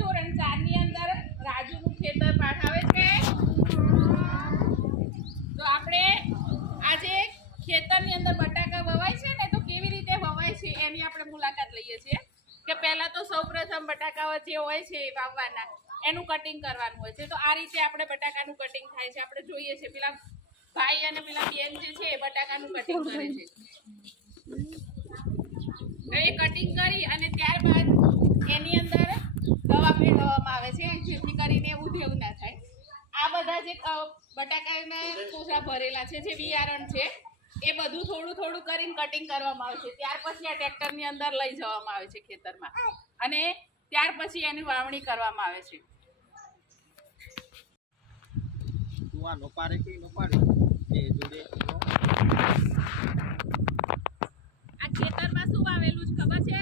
ધોરણ 4 ની અંદર રાજુનું ખેતર પાઠ આવે છે। તો આપણે આજે ખેતરની અંદર બટાકા વવાય છે ને, તો કેવી રીતે વવાય છે એની આપણે મુલાકાત લઈએ છીએ કે પહેલા તો સૌપ્રથમ બટાકા જે હોય છે વાવવાના એનું કટિંગ કરવાનું હોય છે। તો આ રીતે આપણે બટાકાનું કટિંગ થાય છે। આપણે જોઈએ છે પેલા ભાઈ અને પેલા બેન જે છે એ બટાકાનું કટિંગ કરે છે। એ કટિંગ કરી અને ત્યારબાદ એની અંદર દવા ફેરવવામાં આવે છે જેથી કરીને ઉધેવ ના થાય। આ બધા જે બટાકાના કોથળા ભરેલા છે જે બિયારણ છે એ બધું થોડું થોડું કરીને કટિંગ કરવામાં આવે છે। ત્યાર પછી આ ટ્રેક્ટરની અંદર લઈ જવામાં આવે છે ખેતરમાં અને ત્યાર પછી એની વાવણી કરવામાં આવે છે। આ ખેતરમાં શું વાવેલું છે ખબર છે?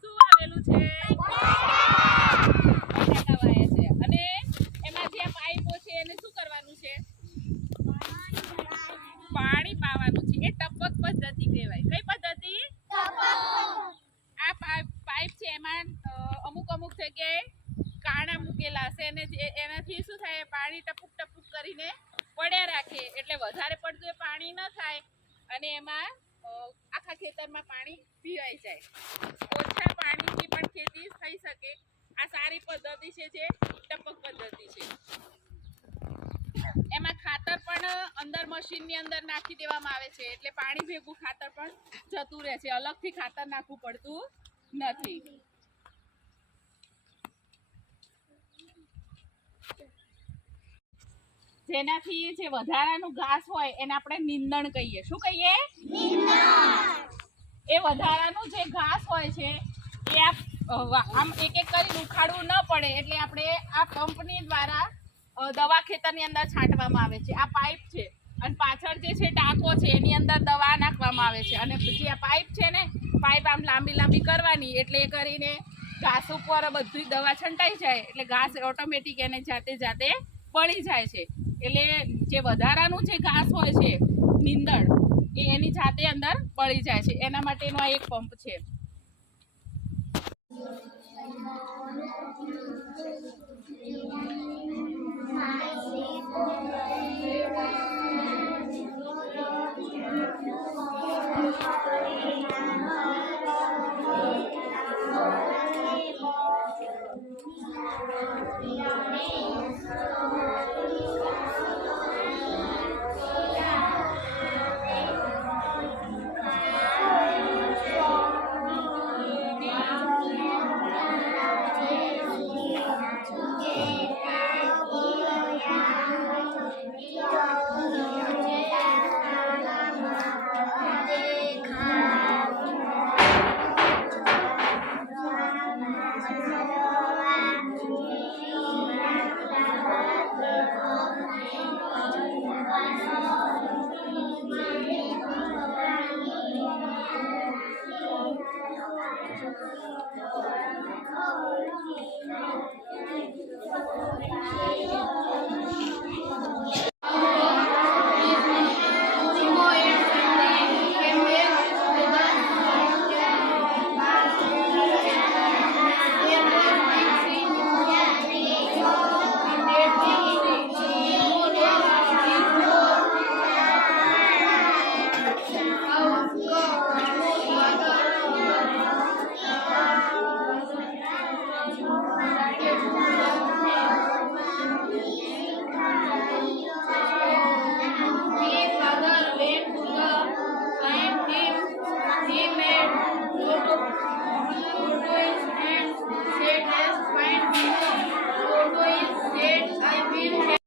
શું વાવેલું છે? બટાકા વાયા છે અને એમાં જે પાઇપો છે એને શું કરવાનું છે? પાણી પાવાનું છે। એ ટપક પદ્ધતિ કહેવાય। કઈ પદ્ધતિ? આ પાઇપ છે એમાં અમુક જગ્યાએ કાણા મૂકેલા હશે અને એનાથી શું થાય, પાણી ટપુક ટપુક કરીને પડ્યા રાખે એટલે વધારે પડતું પાણી ન થાય અને એમાં આખા ખેતરમાં પાણી પીવાઈ જાય। ઓછા પાણીથી પણ ખેતી થઈ શકે। આ સારી પદ્ધતિ છે જે ટપક પદ્ધતિ છે। એમાં ખાતર પણ અંદર મશીનની અંદર નાખી દેવામાં આવે છે એટલે પાણી ભેગું ખાતર પણ જતું રહે છે। અલગથી ખાતર નાખવું પડતું નથી। જેનાથી જે વધારાનું ઘાસ હોય એને આપણે નીંદણ કહીએ। શું કહીએ? એ વધારાનું જે ઘાસ હોય છે એ આમ એક એક કરી ઉખાડવું ન પડે એટલે આપણે આ પંપની દ્વારા દવા ખેતરની અંદર છાંટવામાં આવે છે। આ પાઇપ છે અને પાછળ જે છે ટાંકો છે એની અંદર દવા નાખવામાં આવે છે અને પછી આ પાઇપ છે ને, પાઇપ આમ લાંબી લાંબી કરવાની એટલે એ કરીને ઘાસ ઉપર બધી દવા છંટાઈ જાય એટલે ઘાસ ઓટોમેટિક એને જાતે પડી જાય છે। એટલે જે વધારાનું જે ઘાસ હોય છે નીંદણ એ એની જાતે અંદર પડી જાય છે। એના માટેનો આ એક પંપ છે।